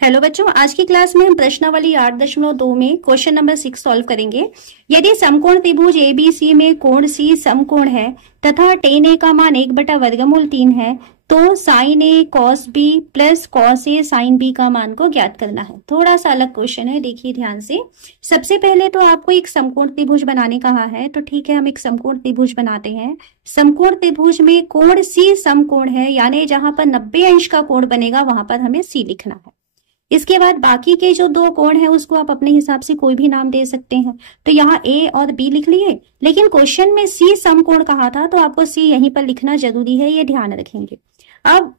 Hello बच्चों, आज की क्लास में हम प्रश्नावली 8.2 में क्वेश्चन नंबर 6 सॉल्व करेंगे। यदि समकोण त्रिभुज एबीसी में कोण सी समकोण है तथा tan a का मान 1/वर्गमूल 3 है तो sin a cos b plus cos a sin b का मान को ज्ञात करना है। थोड़ा सा अलग क्वेश्चन है, देखिए ध्यान से। सबसे पहले तो आपको एक समकोण त्रिभुज बनाने कहा है, तो ठीक है, हम एक समकोण त्रिभुज बनाते हैं। समकोण त्रिभुज में कोण सी समकोण है, यानी जहां पर 90 अंश का कोण बनेगा वहां पर हमें सी लिखना है। इसके बाद बाकी के जो दो कोण हैं उसको आप अपने हिसाब से कोई भी नाम दे सकते हैं। तो यहाँ ए और बी लिख लिए, लेकिन क्वेश्चन में सी समकोण कहा था तो आपको सी यहीं पर लिखना जरूरी है, ये ध्यान रखेंगे। अब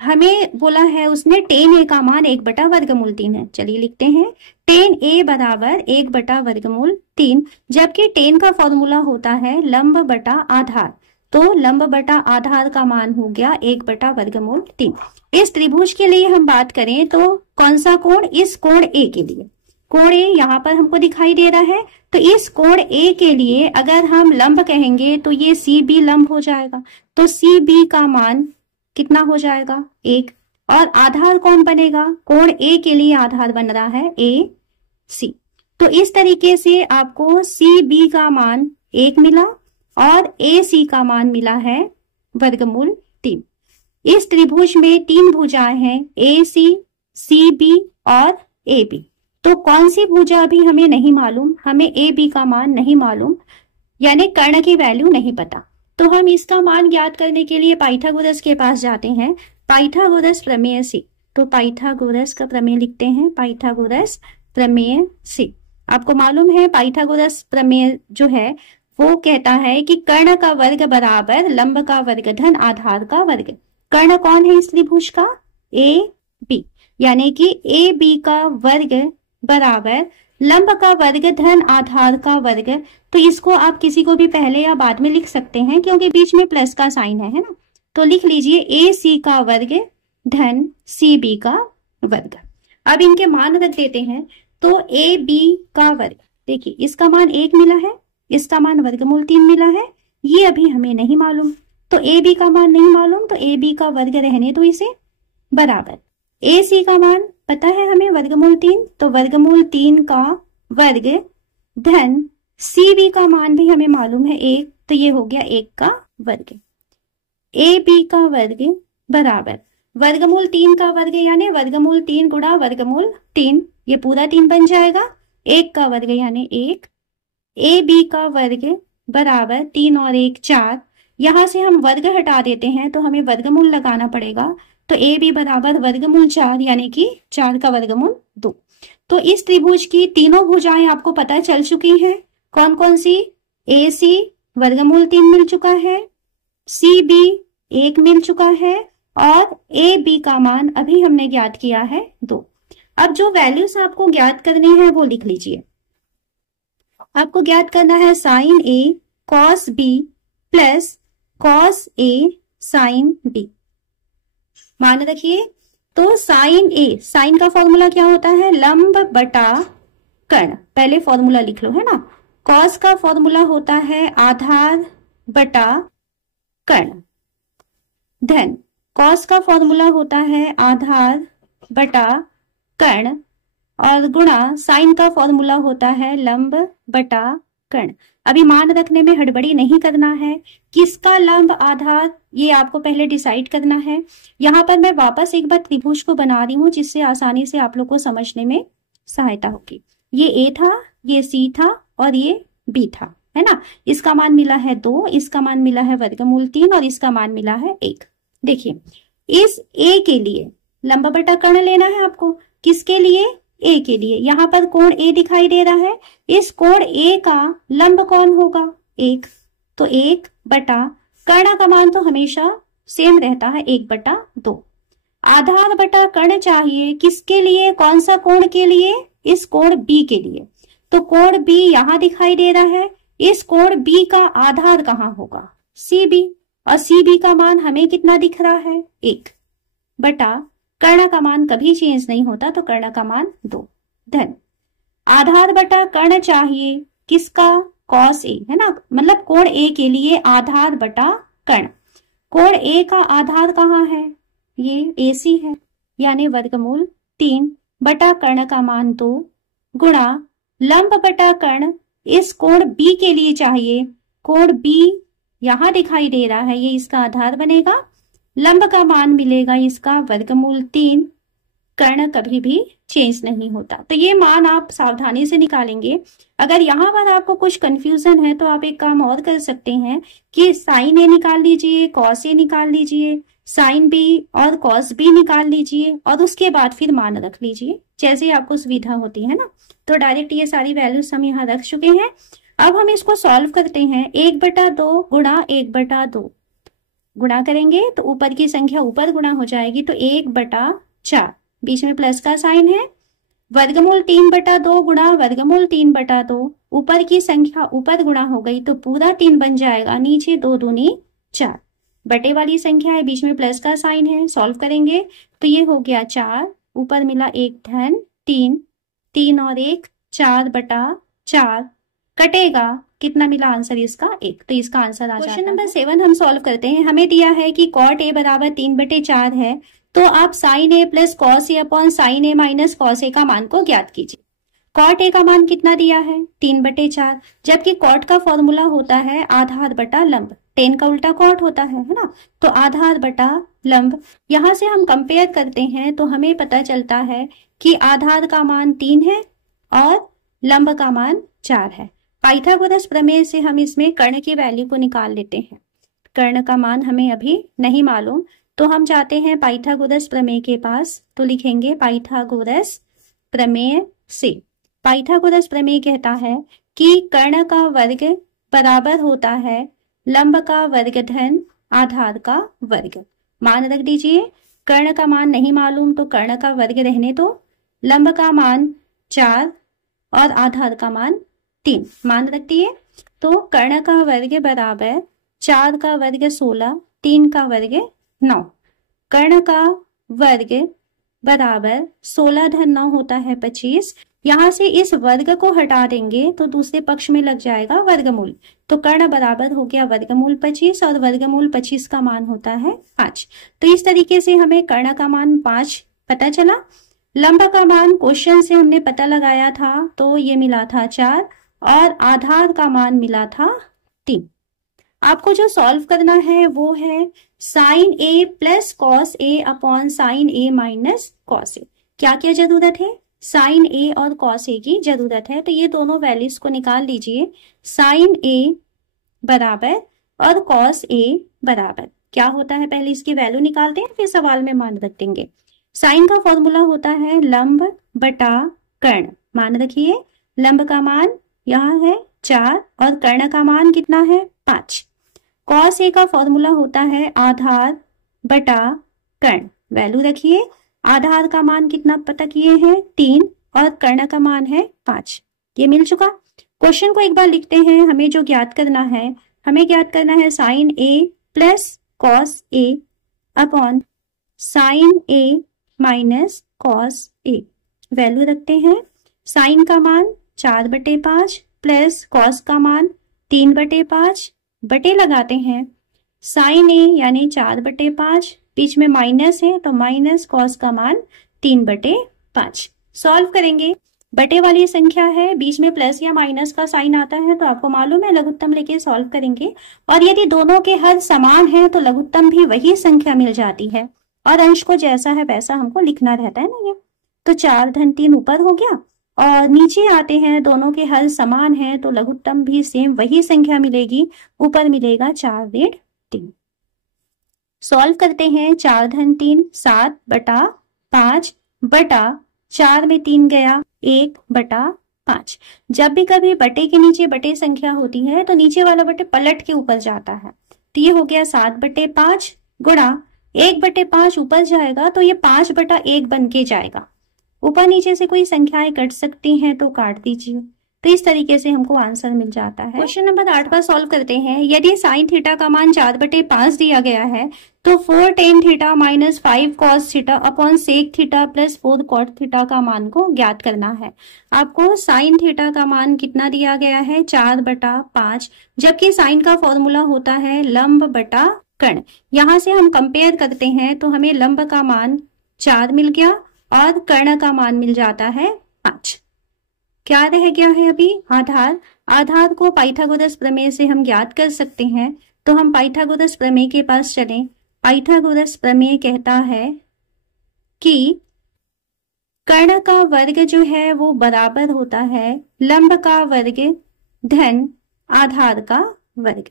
हमें बोला है उसने tan a का मान 1/वर्गमूल 3 है। चलिए लिखते हैं tan a बराबर 1/वर्गमूल 3, जबकि tan का फॉर्मूला होता है लंब बटा आधार, तो लंब बटा आधार का मान हो गया 1/वर्गमूल 3। इस त्रिभुज के लिए हम बात करें तो कौन सा कोण? इस कोण ए के लिए कोण ए यहाँ पर हमको दिखाई दे रहा है, तो इस कोण ए के लिए अगर हम लंब कहेंगे तो ये सी बी लंब हो जाएगा, तो सी बी का मान कितना हो जाएगा? 1। और आधार कौन बनेगा? कोण ए के लिए आधार बन रहा है ए सी। तो इस तरीके से आपको सी बी का मान 1 मिला और ए सी का मान मिला है वर्गमूल 3। इस त्रिभुज में 3 भुजाएं हैं, ए सी बी और ए बी। तो कौन सी भुजा अभी हमें नहीं मालूम, हमें ए बी का मान नहीं मालूम, यानी कर्ण की वैल्यू नहीं पता। तो हम इसका मान ज्ञात करने के लिए पाइथागोरस के पास जाते हैं, पाइथागोरस प्रमेय से। तो पाइथागोरस का प्रमेय लिखते हैं, पाइथागोरस प्रमेय से। आपको मालूम है पाइथागोरस प्रमेय जो है वो कहता है कि कर्ण का वर्ग बराबर लंब का वर्ग धन आधार का वर्ग। कर्ण कौन है इस त्रिभुज का? ए बी, यानी कि ए बी का वर्ग बराबर लंब का वर्ग धन आधार का वर्ग। तो इसको आप किसी को भी पहले या बाद में लिख सकते हैं क्योंकि बीच में प्लस का साइन है ना। तो लिख लीजिए ए सी का वर्ग धन सी बी का वर्ग। अब इनके मान रख देते हैं, तो ए बी का वर्ग, देखिए इसका मान 1 मिला है, इसका मान वर्गमूल 3 मिला है, ये अभी हमें नहीं मालूम, तो ए बी का मान नहीं मालूम, तो ए बी का वर्ग रहने दो इसे, बराबर ए सी का मान पता है हमें वर्गमूल 3, तो वर्गमूल 3 का वर्ग धन सी बी का मान भी हमें मालूम है 1, तो ये हो गया 1 का वर्ग। ए बी का वर्ग बराबर वर्गमूल 3 का वर्ग, यानी वर्गमूल 3 गुणा वर्गमूल 3, ये पूरा 3 बन जाएगा। 1 का वर्ग यानी 1। ए बी का वर्ग बराबर 3 और 1 4, यहां से हम वर्ग हटा देते हैं तो हमें वर्गमूल लगाना पड़ेगा, तो ए बी बराबर वर्गमूल 4, यानी कि 4 का वर्गमूल 2। तो इस त्रिभुज की तीनों भुजाएं आपको पता चल चुकी हैं, कौन कौन सी? ए सी वर्गमूल 3 मिल चुका है, सी बी 1 मिल चुका है, और ए बी का मान अभी हमने ज्ञात किया है 2। अब जो वैल्यूज आपको ज्ञात करनी है वो लिख लीजिए। आपको ज्ञात करना है sign A cos B plus cos A sine B. मान रखिए, तो साइन ए, साइन का फॉर्मूला क्या होता है? लंब बटा कर्ण, पहले फॉर्मूला लिख लो है ना। कॉस का फॉर्मूला होता है आधार बटा कर्ण, धन कॉस का फॉर्मूला होता है आधार बटा कर्ण, और गुणा साइन का फॉर्मूला होता है लंब बटा कर्ण। अभी मान रखने में हड़बड़ी नहीं करना है, किसका लंब आधार ये आपको पहले डिसाइड करना है। यहाँ पर मैं वापस एक बार त्रिभुज को बना रही हूँ जिससे आसानी से आप लोग को समझने में सहायता होगी। ये ए था, ये सी था और ये बी था, है ना। इसका मान मिला है 2, इसका मान मिला है वर्गमूल 3 और इसका मान मिला है 1। देखिए इस ए के लिए लंब बटा कर्ण लेना है आपको, किसके लिए? ए के लिए। यहाँ पर कोण ए दिखाई दे रहा है, इस कोण ए का लंब कौन होगा? 1, तो 1 बटा कर्ण का मान तो हमेशा सेम रहता है 1/2। आधार बटा कर्ण चाहिए किसके लिए? कौन सा कोण के लिए? इस कोण बी के लिए। तो कोण बी यहां दिखाई दे रहा है, इस कोण बी का आधार कहां होगा? सी बी, और सी बी का मान हमें कितना दिख रहा है? 1 बटा कर्ण का मान कभी चेंज नहीं होता, तो कर्ण का मान 2, धन आधार बटा कर्ण चाहिए किसका? कॉस ए, है ना, मतलब कोण ए के लिए आधार बटा कर्ण। कोण ए का आधार कहाँ है? ये AC है, यानी वर्गमूल 3 बटा कर्ण का मान 2 गुणा लंब बटा कर्ण इस कोण बी के लिए चाहिए, कोण बी यहां दिखाई दे रहा है, ये इसका आधार बनेगा, लंब का मान मिलेगा इसका वर्गमूल 3, कर्ण कभी भी चेंज नहीं होता। तो ये मान आप सावधानी से निकालेंगे। अगर यहाँ पर आपको कुछ कंफ्यूजन है तो आप एक काम और कर सकते हैं कि साइन ए निकाल लीजिए, कॉस ए निकाल लीजिए, साइन बी और कॉस बी निकाल लीजिए और उसके बाद फिर मान रख लीजिए, जैसे आपको सुविधा होती है ना। तो डायरेक्ट ये सारी वैल्यूज हम यहाँ रख चुके हैं। अब हम इसको सॉल्व करते हैं। 1/2 गुणा 1/2 गुणा करेंगे तो ऊपर की संख्या ऊपर गुणा हो जाएगी, तो 1/4, बीच में प्लस का साइन है। वर्गमूल 3/2 गुणा वर्गमूल 3/2, ऊपर की संख्या ऊपर गुणा हो गई तो पूरा 3 बन जाएगा, नीचे 2 दूनी 4, बटे वाली संख्या है, बीच में प्लस का साइन है। सॉल्व करेंगे तो ये हो गया 4, ऊपर मिला 1 धन 3, 3 और 1 4/4, कटेगा, कितना मिला आंसर इसका 1, तो इसका आंसर आ जाता है। क्वेश्चन नंबर 7 हम सॉल्व करते हैं। हमें दिया है कि cot a बराबर 3/4 है, तो आप sign A plus cos A upon sine A minus cos A का मान को ज्ञात कीजिए। कॉट ए का मान कितना दिया है 3/4, जबकि कॉट का फॉर्मूला होता है आधार बटा लंब, 10 का उल्टा कॉट होता है ना, तो आधार बटा लंब। यहां से हम कंपेयर करते हैं तो हमें पता चलता है कि आधार का मान 3 है और लंब का मान 4 है। पाइथागोरस प्रमेय से हम इसमें कर्ण की वैल्यू को निकाल लेते हैं। कर्ण का मान हमें अभी नहीं मालूम, तो हम जाते हैं पाइथागोरस प्रमेय के पास, तो लिखेंगे पाइथागोरस प्रमेय से। पाइथागोरस प्रमेय कहता है कि कर्ण का वर्ग बराबर होता है लंब का वर्ग धन आधार का वर्ग। मान रख दीजिए, कर्ण का मान नहीं मालूम तो कर्ण का वर्ग रहने दो, लंब का मान 4 और आधार का मान 3 मान रख दिए। तो कर्ण का वर्ग बराबर 4 का वर्ग 16, 3 का वर्ग 9, कर्ण का वर्ग बराबर 16 धन 9 होता है 25। यहां से इस वर्ग को हटा देंगे तो दूसरे पक्ष में लग जाएगा वर्गमूल, तो कर्ण बराबर हो गया वर्गमूल 25 और वर्गमूल 25 का मान होता है 5। तो इस तरीके से हमें कर्ण का मान 5 पता चला। लंब का मान क्वेश्चन से हमने पता लगाया था, तो ये मिला था 4 और आधार का मान मिला था 3। आपको जो सॉल्व करना है वो है sign A plus cos A upon sine A minus cos A. क्या क्या जरूरत है, साइन ए और कॉस ए की जरूरत है, तो ये दोनों वैल्यूज को निकाल लीजिए। साइन ए बराबर और कॉस ए बराबर क्या होता है, पहले इसकी वैल्यू निकालते हैं फिर सवाल में मान रख देंगे। साइन का फॉर्मूला होता है लंब बटा कर्ण, मान रखिए लंब का मान यहाँ है 4 और कर्ण का मान कितना है 5। कॉस ए का फॉर्मूला होता है आधार बटा कर्ण, वैल्यू रखिए, आधार का मान कितना पता किए हैं 3 और कर्ण का मान है 5। ये मिल चुका। क्वेश्चन को एक बार लिखते हैं। हमें जो ज्ञात करना है, हमें ज्ञात करना है sign A plus cos A upon sine A minus cos A. Value रखते हैं, साइन का मान 4/5 प्लस कॉस का मान 3/5, बटे लगाते हैं, साइन ए यानी 4/5, बीच में माइनस है तो माइनस कॉस का मान 3/5। सॉल्व करेंगे, बटे वाली संख्या है, बीच में प्लस या माइनस का साइन आता है तो आपको मालूम है लघुत्तम लेके सॉल्व करेंगे, और यदि दोनों के हर समान है तो लघुत्तम भी वही संख्या मिल जाती है और अंश को जैसा है वैसा हमको लिखना रहता है ना। ये तो 4 धन 3 ऊपर हो गया और नीचे आते हैं, दोनों के हर समान है तो लघुत्तम भी सेम वही संख्या मिलेगी, ऊपर मिलेगा 4/3। सॉल्व करते हैं, 4 धन 3 7/5 बटा 4 में 3 गया 1/5। जब भी कभी बटे के नीचे बटे संख्या होती है तो नीचे वाला बटे पलट के ऊपर जाता है, तो ये हो गया 7/5 गुणा 1/5 ऊपर जाएगा तो ये 5/1 बन के जाएगा। ऊपर नीचे से कोई संख्याएं कट सकती हैं तो काट दीजिए। तो इस तरीके से हमको आंसर मिल जाता है। क्वेश्चन नंबर 8 का सॉल्व करते हैं। यदि साइन थीटा का मान 4/5 दिया गया है तो 4 tan theta minus 5 cos theta upon sec theta plus 4 cot theta का मान को ज्ञात करना है। आपको साइन थीटा का मान कितना दिया गया है 4/5, जबकि साइन का फॉर्मूला होता है लंब बटा कर्ण। यहां से हम कंपेयर करते हैं तो हमें लंब का मान 4 मिल गया और कर्ण का मान मिल जाता है 5। क्या रह गया है अभी? आधार। आधार को पाइथागोरस प्रमेय से हम ज्ञात कर सकते हैं, तो हम पाइथागोरस प्रमेय के पास चलें। पाइथागोरस प्रमेय कहता है कि कर्ण का वर्ग जो है वो बराबर होता है लंब का वर्ग धन आधार का वर्ग।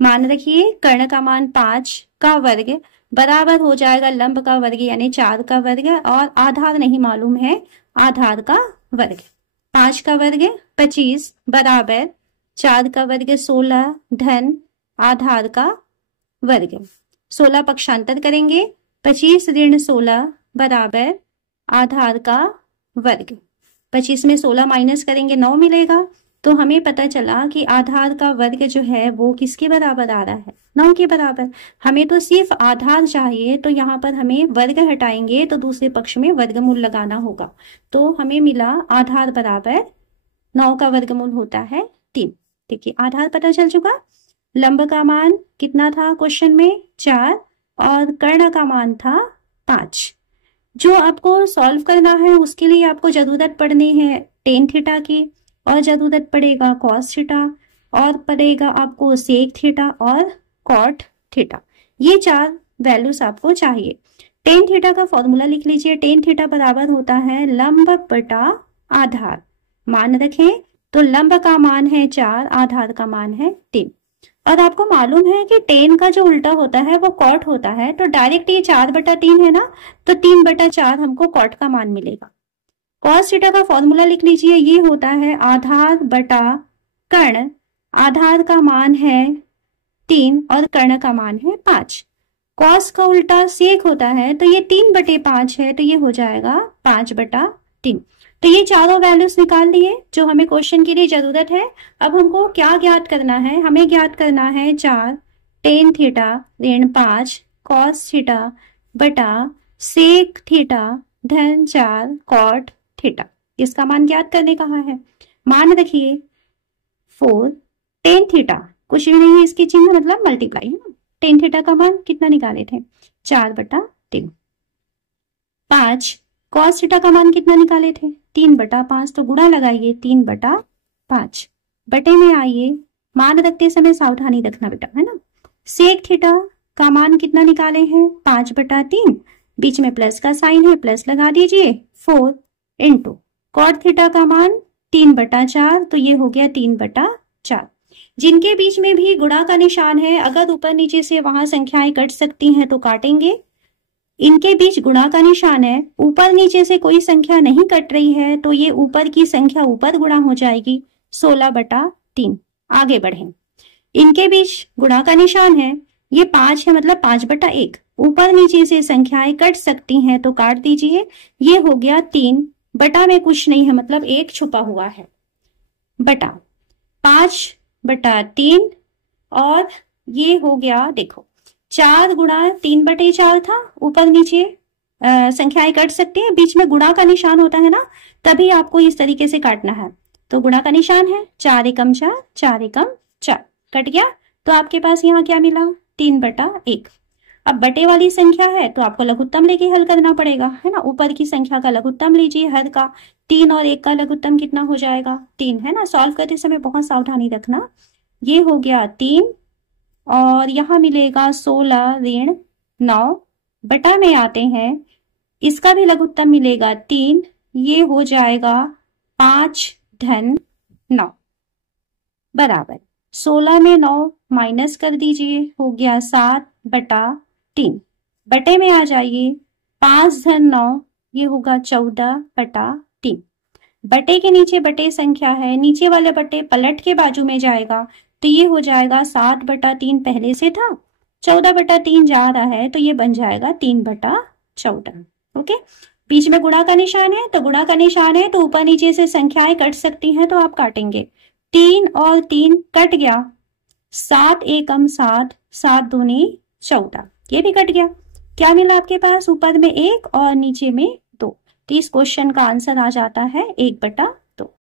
मान रखिए कर्ण का मान 5 का वर्ग बराबर हो जाएगा लंब का वर्ग यानी 4 का वर्ग, और आधार नहीं मालूम है आधार का वर्ग। 5 का वर्ग 25 बराबर 4 का वर्ग 16 धन आधार का वर्ग। 16 पक्षांतर करेंगे, 25 ऋण 16 बराबर आधार का वर्ग। 25 में 16 माइनस करेंगे 9 मिलेगा, तो हमें पता चला कि आधार का वर्ग जो है वो किसके बराबर आ रहा है? 9 के बराबर। हमें तो सिर्फ आधार चाहिए, तो यहाँ पर हमें वर्ग हटाएंगे तो दूसरे पक्ष में वर्गमूल लगाना होगा। तो हमें मिला आधार बराबर 9 का वर्गमूल होता है 3। देखिए आधार पता चल चुका। लंब का मान कितना था क्वेश्चन में? 4, और कर्ण का मान था 5। जो आपको सॉल्व करना है उसके लिए आपको जरूरत पड़नी है टेन थीटा की, और जरूरत पड़ेगा कॉस थीटा, और पड़ेगा आपको सेक थीटा और कॉट थीटा। ये 4 वैल्यूज आपको चाहिए। टेन थीटा का फॉर्मूला लिख लीजिए। टेन थीटा बराबर होता है लंब बटा आधार। मान रखें तो लंब का मान है 4, आधार का मान है 3। और आपको मालूम है कि टेन का जो उल्टा होता है वो कॉट होता है, तो डायरेक्ट ये 4/3 है ना, तो 3/4 हमको कॉट का मान मिलेगा। कॉस थीटा का फॉर्मूला लिख लीजिए। ये होता है आधार बटा कर्ण। आधार का मान है 3 और कर्ण का मान है 5। कॉस का उल्टा सेक होता है, तो ये 3/5 है, तो ये हो जाएगा 5/3। तो ये चारों वैल्यूज निकाल लिए जो हमें क्वेश्चन के लिए जरूरत है। अब हमको क्या ज्ञात करना है? हमें ज्ञात करना है 4 टेन थीटा ऋण 5 कॉस थीटा बटा सेक थीटा धन 4 कॉट थीटा। इसका मान ज्ञात करने कहा है। मान रखिए 4 टेन थीटा, कुछ भी नहीं है इसकी चिन्ह, मतलब मल्टीप्लाई है ना। टेन थीटा का मान कितना निकाले थे? 4/3। 5 कॉस थीटा का मान कितना निकाले थे? 3/5, तो गुणा लगाइए 3/5। बटे में आइए, मान रखते समय सावधानी रखना बेटा, है ना। सेक थीटा का मान कितना निकाले हैं? 5/3, बीच में प्लस का साइन है, प्लस लगा दीजिए 4 इंटू कॉट थीटा का मान 3/4, तो ये हो गया 3/4। जिनके बीच में भी गुणा का निशान है, अगर ऊपर नीचे से वहां संख्याएं कट सकती हैं तो काटेंगे। इनके बीच गुणा का निशान है, ऊपर नीचे से कोई संख्या नहीं कट रही है, तो ये ऊपर की संख्या ऊपर गुणा हो जाएगी 16/3। आगे बढ़े। इनके बीच गुणा का निशान है, ये 5 है मतलब 5/1। ऊपर नीचे से संख्याएं कट सकती हैं तो काट दीजिए। ये हो गया 3 बटा में कुछ नहीं है, मतलब 1 छुपा हुआ है, बटा 5/3, और ये हो गया देखो 4 गुणा 3/4 था। ऊपर नीचे संख्याएं कट सकती हैं, बीच में गुणा का निशान होता है ना, तभी आपको इस तरीके से काटना है। तो गुणा का निशान है, 4 एकम 4, 4 एकम 4, कट गया। तो आपके पास यहाँ क्या मिला? 3/1। अब बटे वाली संख्या है तो आपको लघुत्तम लेके हल करना पड़ेगा, है ना। ऊपर की संख्या का लघुत्तम लीजिए हर का। 3 और 1 का लघुत्तम कितना हो जाएगा? 3, है ना। सॉल्व करते समय बहुत सावधानी रखना। ये हो गया 3, और यहाँ मिलेगा 16 ऋण 9, बटा में आते हैं, इसका भी लघुत्तम मिलेगा 3, ये हो जाएगा 5 धन 9 बराबर 16 में 9 माइनस कर दीजिए, हो गया 7/3। बटे में आ जाइए, 5 धन 9, ये होगा 14/3। बटे के नीचे बटे संख्या है, नीचे वाले बटे पलट के बाजू में जाएगा, तो ये हो जाएगा 7/3 पहले से था, 14/3 जा रहा है, तो ये बन जाएगा 3/14। ओके। बीच में गुणा का निशान है, तो गुणा का निशान है तो ऊपर नीचे से संख्याएं कट सकती हैं, तो आप काटेंगे। 3 और 3 कट गया, 7 एकम 7, 7 दूनी 14, ये भी कट गया। क्या मिला आपके पास? ऊपर में 1 और नीचे में 2। तो इस क्वेश्चन का आंसर आ जाता है 1/2।